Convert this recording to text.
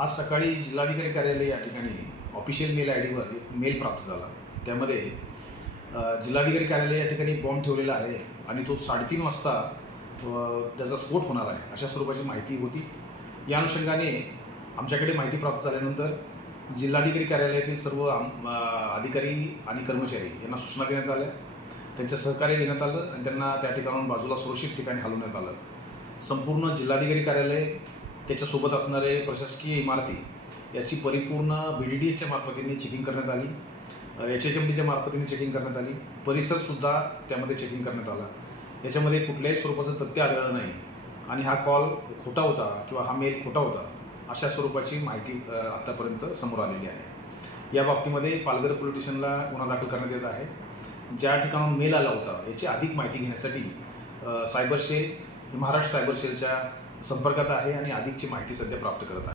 आज सकाळी जिल्हाधिकारी कार्यालय या ठिकाणी ऑफिशियल मेल आयडीवर एक मेल प्राप्त झाला. त्यामध्ये जिल्हाधिकारी कार्यालय या ठिकाणी बॉम्ब ठेवलेला आहे आणि तो 3:30 वाजता त्याचा स्फोट होणार आहे अशा स्वरूपाची माहिती होती. या अनुषंगाने आमच्याकडे माहिती प्राप्त झाल्यानंतर जिल्हाधिकारी कार्यालयातील सर्व अधिकारी आणि कर्मचारी यांना सूचना देण्यात आल्या. त्यांचं सहकार्य देण्यात आलं आणि त्यांना त्या ठिकाणाहून बाजूला सुरक्षित ठिकाणी हलवण्यात आलं. संपूर्ण जिल्हाधिकारी कार्यालय, त्याच्यासोबत असणारे प्रशासकीय इमारती याची परिपूर्ण BDDSच्या मार्फतीने चेकिंग करण्यात आली. HHMDच्या मार्फतीने चेकिंग करण्यात आली. परिसरसुद्धा त्यामध्ये चेकिंग करण्यात आला. याच्यामध्ये कुठल्याही स्वरूपाचं तथ्य आढळलं नाही आणि हा कॉल खोटा होता किंवा हा मेल खोटा होता अशा स्वरूपाची माहिती आत्तापर्यंत समोर आलेली आहे. या बाबतीमध्ये पालघर पोलीस स्टेशनला गुन्हा दाखल करण्यात येत आहे. ज्या ठिकाणाहून मेल आला होता याची अधिक माहिती घेण्यासाठी सायबर सेल ही महाराष्ट्र सायबर सेलच्या संपर्कात आहे आणि अधिकची माहिती सध्या प्राप्त करत आहे.